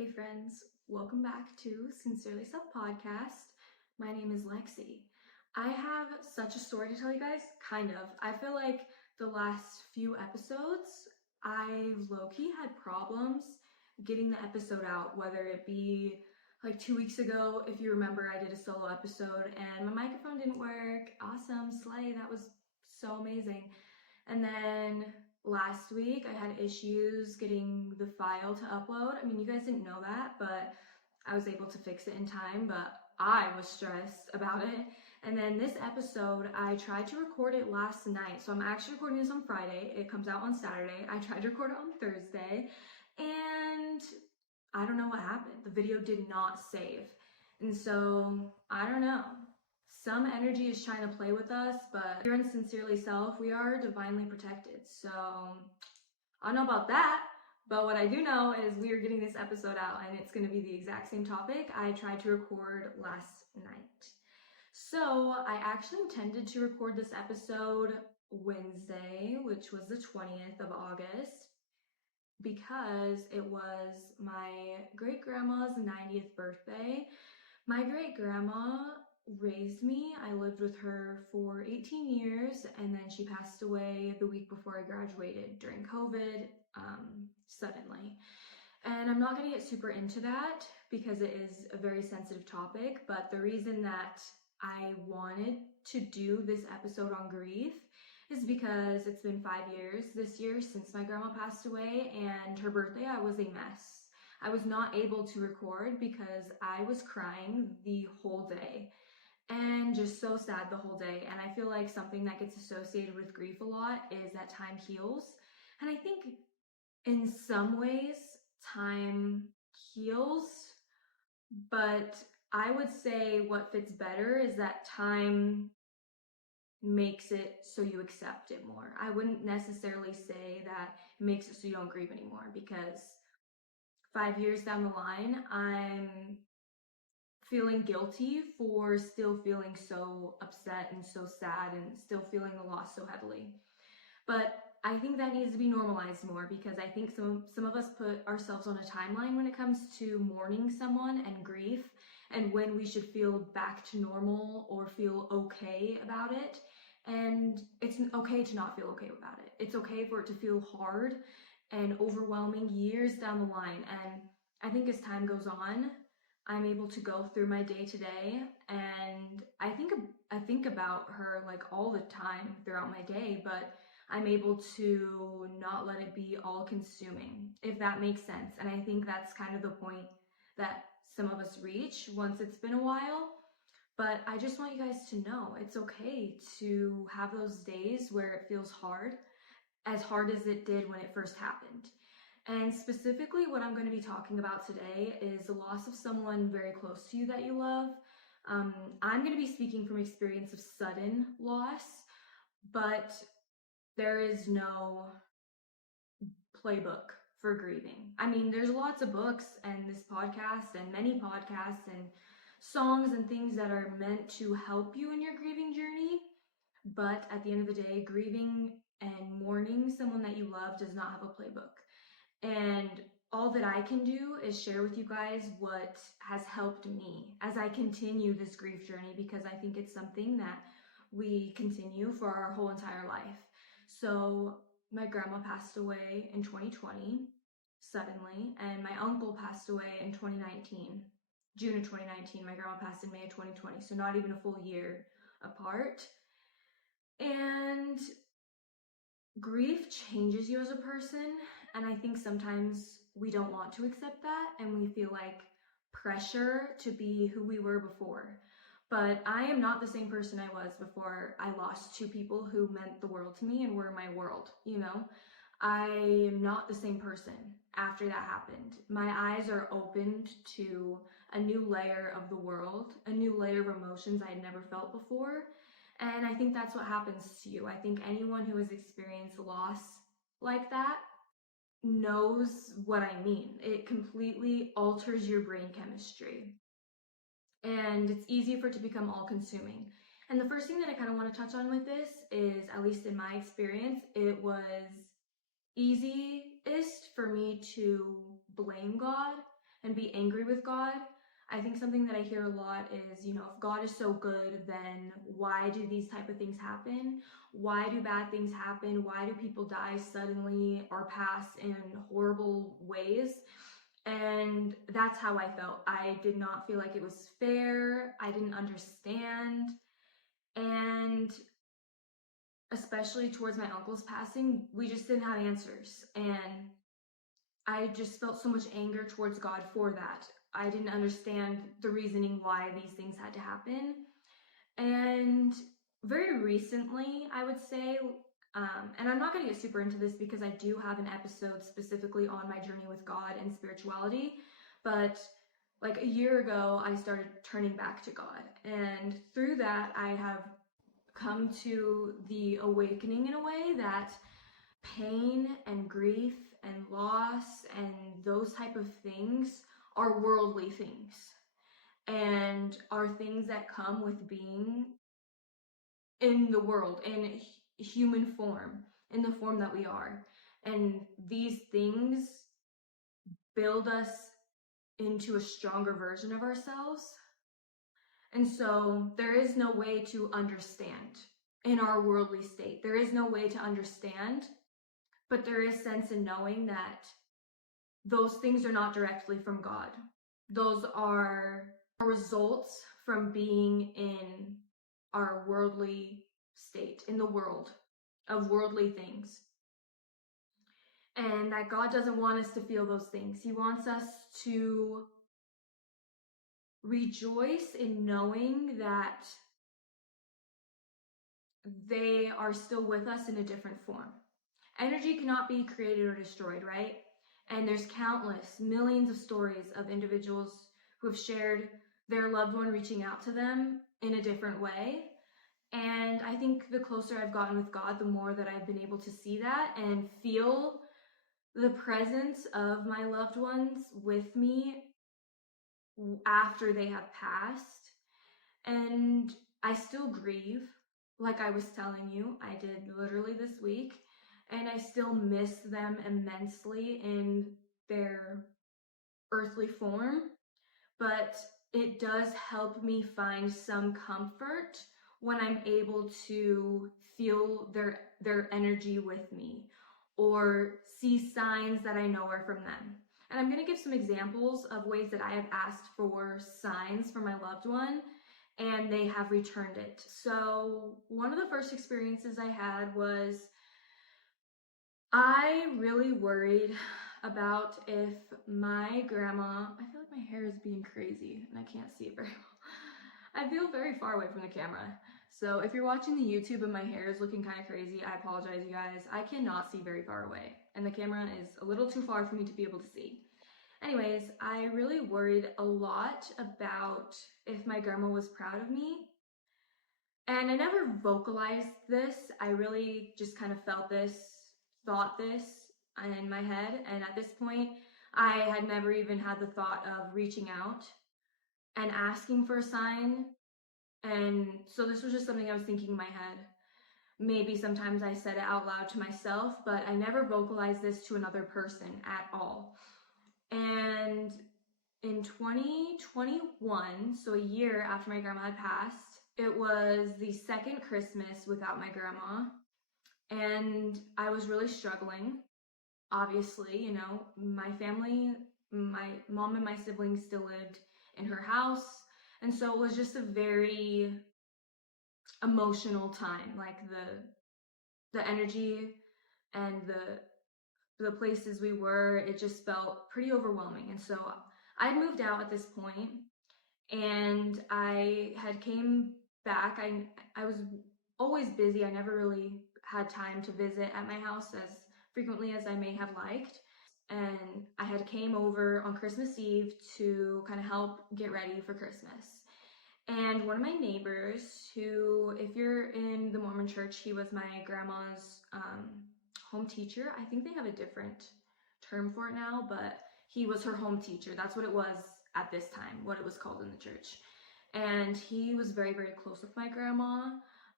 Hey friends, welcome back to Sincerely Self Podcast. My name is Lexi. I have such a story to tell you guys, kind of. I feel like the last few episodes, I low-key had problems getting the episode out, whether it be like 2 weeks ago, if you remember, I did a solo episode and my microphone didn't work. Awesome, slay, that was so amazing. And then last week I had issues getting the file to upload. I mean, you guys didn't know that, but I was able to fix it in time, but I was stressed about it. And then this episode, I tried to record it last night. So I'm actually recording this on Friday. It comes out on Saturday. I tried to record it on Thursday and I don't know what happened. The video did not save. And so I don't know. Some energy is trying to play with us, but here in Sincerely Self, we are divinely protected. So I don't know about that, but what I do know is we are getting this episode out and it's going to be the exact same topic I tried to record last night. So I actually intended to record this episode Wednesday, which was the 20th of August, because it was my great-grandma's 90th birthday. My great-grandma raised me. I lived with her for 18 years and then she passed away the week before I graduated during COVID, suddenly. And I'm not going to get super into that because it is a very sensitive topic, but the reason that I wanted to do this episode on grief is because it's been 5 years this year since my grandma passed away, and her birthday, I was a mess. I was not able to record because I was crying the whole day and just so sad the whole day. And I feel like something that gets associated with grief a lot is that time heals. And I think in some ways, time heals, but I would say what fits better is that time makes it so you accept it more. I wouldn't necessarily say that it makes it so you don't grieve anymore, because 5 years down the line, I'm feeling guilty for still feeling so upset and so sad and still feeling the loss so heavily. But I think that needs to be normalized more, because I think some of us put ourselves on a timeline when it comes to mourning someone and grief, and when we should feel back to normal or feel okay about it. And it's okay to not feel okay about it. It's okay for it to feel hard and overwhelming years down the line. And I think as time goes on, I'm able to go through my day to day, and I think about her like all the time throughout my day, but I'm able to not let it be all consuming, if that makes sense. And I think that's kind of the point that some of us reach once it's been a while. But I just want you guys to know it's okay to have those days where it feels hard, as hard as it did when it first happened. And specifically what I'm going to be talking about today is the loss of someone very close to you that you love. I'm going to be speaking from experience of sudden loss, but there is no playbook for grieving. I mean, there's lots of books and this podcast and many podcasts and songs and things that are meant to help you in your grieving journey. But at the end of the day, grieving and mourning someone that you love does not have a playbook. And all that I can do is share with you guys what has helped me as I continue this grief journey, because I think it's something that we continue for our whole entire life. So my grandma passed away in 2020, suddenly, and my uncle passed away in 2019, June of 2019. My grandma passed in May of 2020, so not even a full year apart. And grief changes you as a person, and I think sometimes we don't want to accept that, and we feel like pressure to be who we were before. But I am not the same person I was before I lost two people who meant the world to me and were my world, you know? I am not the same person after that happened. My eyes are opened to a new layer of the world, a new layer of emotions I had never felt before. And I think that's what happens to you. I think anyone who has experienced loss like that knows what I mean. It completely alters your brain chemistry. And it's easy for it to become all-consuming. And the first thing that I kind of want to touch on with this is, at least in my experience, it was easiest for me to blame God and be angry with God. I think something that I hear a lot is, if God is so good, then why do these type of things happen? Why do bad things happen? Why do people die suddenly or pass in horrible ways? And that's how I felt. I did not feel like it was fair. I didn't understand. And especially towards my uncle's passing, we just didn't have answers. And I just felt so much anger towards God for that. I didn't understand the reasoning why these things had to happen. And very recently, I would say, and I'm not going to get super into this because I do have an episode specifically on my journey with God and spirituality, but like a year ago, I started turning back to God. And through that, I have come to the awakening in a way that pain and grief and loss and those type of things are worldly things and are things that come with being in the world, in human form, in the form that we are. And these things build us into a stronger version of ourselves. And so there is no way to understand in our worldly state. There is no way to understand, but there is sense in knowing that those things are not directly from God. Those are results from being in our worldly state, in the world of worldly things. And that God doesn't want us to feel those things. He wants us to rejoice in knowing that they are still with us in a different form. Energy cannot be created or destroyed, right? And there's countless, millions of stories of individuals who have shared their loved one reaching out to them in a different way. And I think the closer I've gotten with God, the more that I've been able to see that and feel the presence of my loved ones with me after they have passed. And I still grieve, like I was telling you, I did literally this week, and I still miss them immensely in their earthly form, but it does help me find some comfort when I'm able to feel their energy with me or see signs that I know are from them. And I'm going to give some examples of ways that I have asked for signs for my loved one and they have returned it. So one of the first experiences I had was I really worried about if my grandma, I feel like my hair is being crazy and I can't see it very well. I feel very far away from the camera. So if you're watching the YouTube and my hair is looking kind of crazy, I apologize, you guys. I cannot see very far away and the camera is a little too far for me to be able to see. Anyways, I really worried a lot about if my grandma was proud of me. And I never vocalized this. I really just kind of felt this, thought this in my head. And at this point, I had never even had the thought of reaching out and asking for a sign. And so this was just something I was thinking in my head. Maybe sometimes I said it out loud to myself, but I never vocalized this to another person at all. And in 2021, so a year after my grandma had passed, it was the second Christmas without my grandma, and I was really struggling. Obviously, my family, my mom and my siblings still lived in her house, and so it was just a very emotional time. Like the energy and the places we were, it just felt pretty overwhelming. And so I'd moved out at this point, and I had came back. I was always busy. I never really had time to visit at my house as frequently as I may have liked. And I had came over on Christmas Eve to kind of help get ready for Christmas. And one of my neighbors, who, if you're in the Mormon church, he was my grandma's home teacher. I think they have a different term for it now, but he was her home teacher. That's what it was at this time, what it was called in the church. And he was very, very close with my grandma.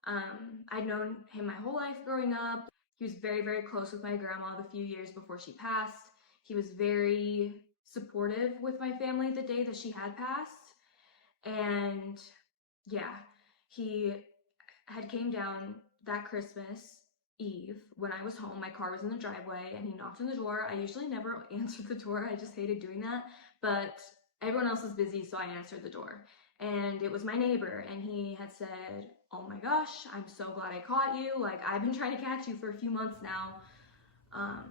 I'd known him my whole life growing up. He was very, very close with my grandma the few years before she passed. He was very supportive with my family the day that she had passed. And yeah, he had came down that Christmas Eve when I was home. My car was in the driveway and he knocked on the door. I usually never answered the door. I just hated doing that. But everyone else was busy, so I answered the door. And it was my neighbor, and he had said, "Oh my gosh, I'm so glad I caught you. Like, I've been trying to catch you for a few months now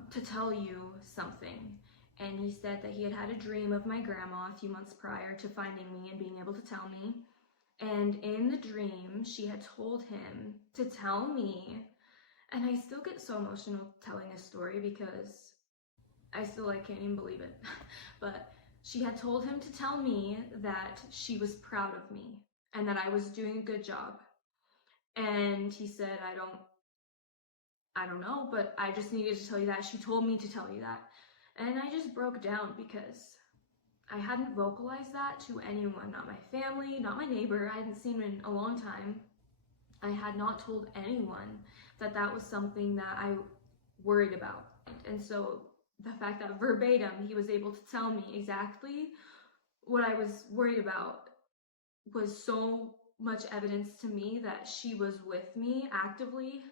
to tell you something." And he said that he had had a dream of my grandma a few months prior to finding me and being able to tell me. And in the dream, she had told him to tell me, and I still get so emotional telling this story because I still can't even believe it. But she had told him to tell me that she was proud of me and that I was doing a good job. And he said, I don't know, but I just needed to tell you that. She told me to tell you that. And I just broke down because I hadn't vocalized that to anyone, not my family, not my neighbor. I hadn't seen him in a long time. I had not told anyone that that was something that I worried about. And so the fact that verbatim he was able to tell me exactly what I was worried about was so much evidence to me that she was with me actively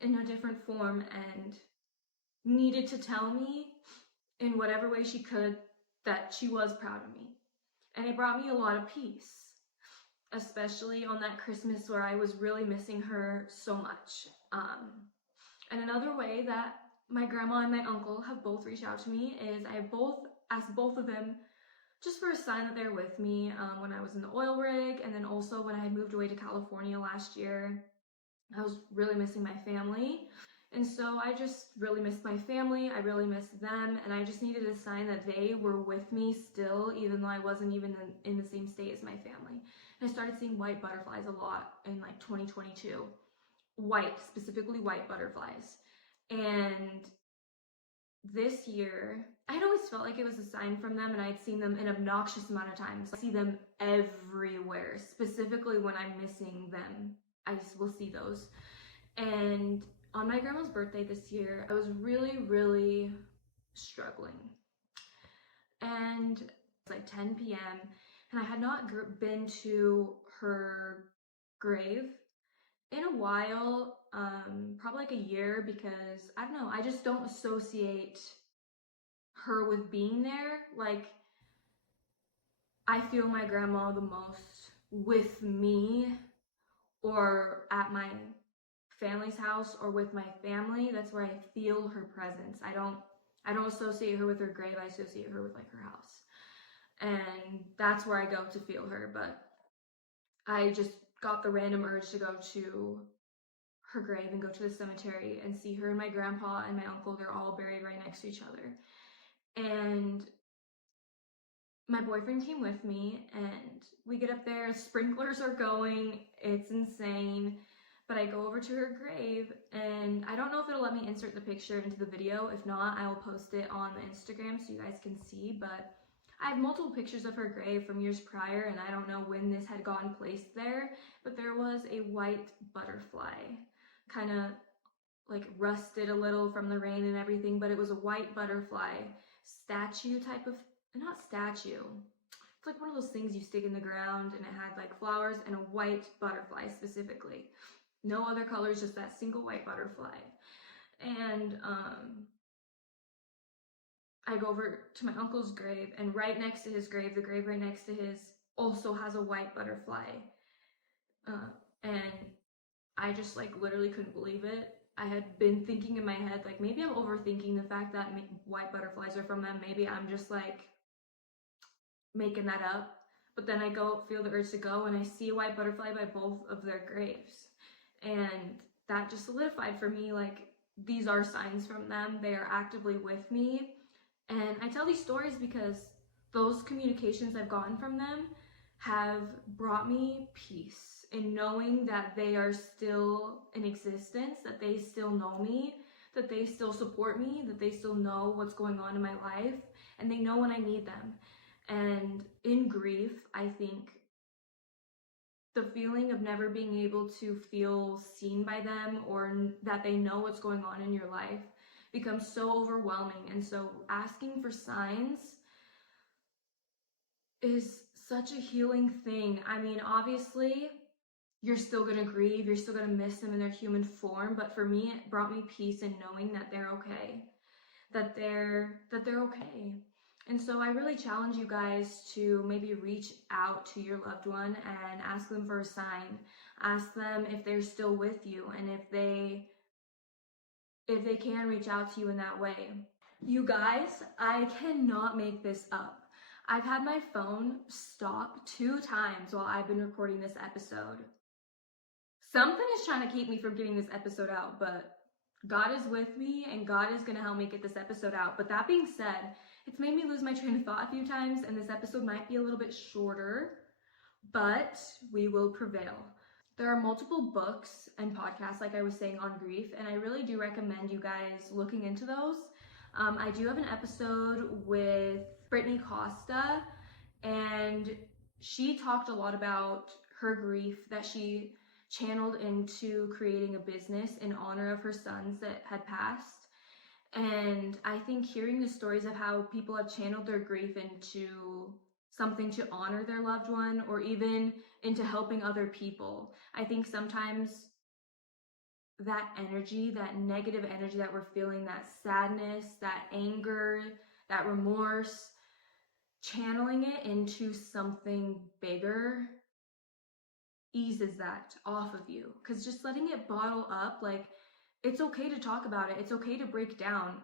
in a different form and needed to tell me in whatever way she could that she was proud of me. And it brought me a lot of peace, especially on that Christmas where I was really missing her so much. And another way that my grandma and my uncle have both reached out to me is I both asked both of them just for a sign that they're with me when I was in the oil rig, and then also when I had moved away to California last year. I was really missing my family. And so I just really missed my family. I really missed them. And I just needed a sign that they were with me still, even though I wasn't even in the same state as my family. And I started seeing white butterflies a lot in 2022. White, specifically white butterflies. And this year, I'd always felt like it was a sign from them, and I'd seen them an obnoxious amount of times. I see them everywhere, specifically when I'm missing them. I just will see those. And on my grandma's birthday this year, I was really, really struggling. And it's like 10 p.m. and I had not been to her grave in a while, probably like a year, because I don't know, I just don't associate her with being there. Like, I feel my grandma the most with me or at my family's house or with my family. That's where I feel her presence. I don't associate her with her grave. I associate her with like her house. And that's where I go to feel her. But I just got the random urge to go to her grave and go to the cemetery and see her. And my grandpa and my uncle, they're all buried right next to each other. And my boyfriend came with me, and we get up there, sprinklers are going, it's insane. But I go over to her grave, and I don't know if it'll let me insert the picture into the video. If not, I will post it on the Instagram so you guys can see. But I have multiple pictures of her grave from years prior, and I don't know when this had gotten placed there, but there was a white butterfly, kind of like rusted a little from the rain and everything, but it was a white butterfly statue type of, not statue, it's like one of those things you stick in the ground, and it had like flowers and a white butterfly specifically. No other colors, just that single white butterfly. And I go over to my uncle's grave, and right next to his grave, the grave right next to his also has a white butterfly. And I just like literally couldn't believe it. I had been thinking in my head, like, maybe I'm overthinking the fact that white butterflies are from them. Maybe I'm just like making that up. But then I feel the urge to go, and I see a white butterfly by both of their graves. And that just solidified for me, like, these are signs from them. They are actively with me. And I tell these stories because those communications I've gotten from them have brought me peace in knowing that they are still in existence, that they still know me, that they still support me, that they still know what's going on in my life, and they know when I need them. And in grief, I think the feeling of never being able to feel seen by them or that they know what's going on in your life becomes so overwhelming. And so asking for signs is such a healing thing. I mean, obviously, you're still gonna grieve, you're still gonna miss them in their human form, but for me, it brought me peace in knowing that they're okay, that they're okay. And so I really challenge you guys to maybe reach out to your loved one and ask them for a sign. Ask them if they're still with you and if they can reach out to you in that way. You guys, I cannot make this up. I've had my phone stop 2 times while I've been recording this episode. Something is trying to keep me from getting this episode out, but God is with me and God is going to help me get this episode out. But that being said, it's made me lose my train of thought a few times, and this episode might be a little bit shorter, but we will prevail. There are multiple books and podcasts, like I was saying, on grief, and I really do recommend you guys looking into those. I do have an episode with Brittany Costa, and she talked a lot about her grief that she channeled into creating a business in honor of her sons that had passed. And I think hearing the stories of how people have channeled their grief into something to honor their loved one, or even into helping other people, I think sometimes that energy, that negative energy that we're feeling, that sadness, that anger, that remorse, channeling it into something bigger eases that off of you. Because just letting it bottle up, like, it's okay to talk about it. It's okay to break down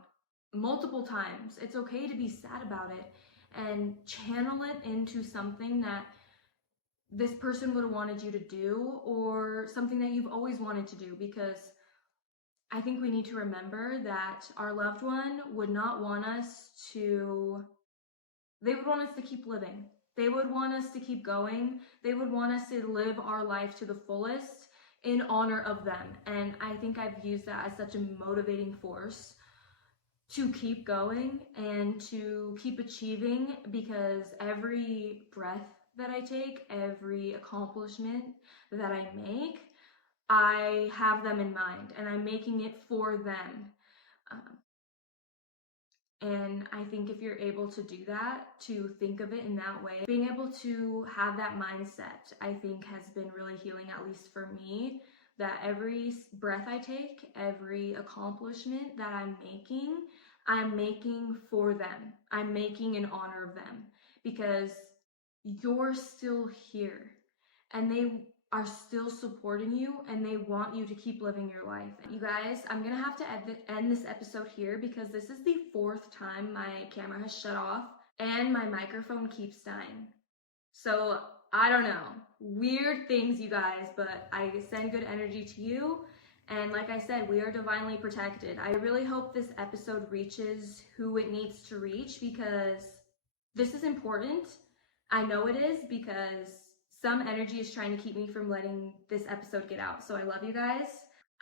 multiple times. It's okay to be sad about it and channel it into something that this person would have wanted you to do, or something that you've always wanted to do. Because I think we need to remember that our loved one would not want us to, they would want us to keep living. They would want us to keep going. They would want us to live our life to the fullest in honor of them. And I think I've used that as such a motivating force to keep going and to keep achieving, because every breath that I take, every accomplishment that I make, I have them in mind and I'm making it for them. Um, and I think if you're able to do that, to think of it in that way, being able to have that mindset, I think has been really healing, at least for me, that every breath I take, every accomplishment that I'm making for them. I'm making in honor of them, because you're still here and they are still supporting you and they want you to keep living your life. You guys, I'm gonna have to end this episode here, because this is the 4th time my camera has shut off and my microphone keeps dying. So I don't know, weird things, you guys, but I send good energy to you. And like I said, we are divinely protected. I really hope this episode reaches who it needs to reach, because this is important. I know it is, because some energy is trying to keep me from letting this episode get out. So I love you guys.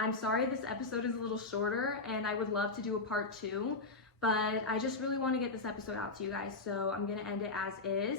I'm sorry this episode is a little shorter, and I would love to do a part 2, but I just really want to get this episode out to you guys. So I'm going to end it as is.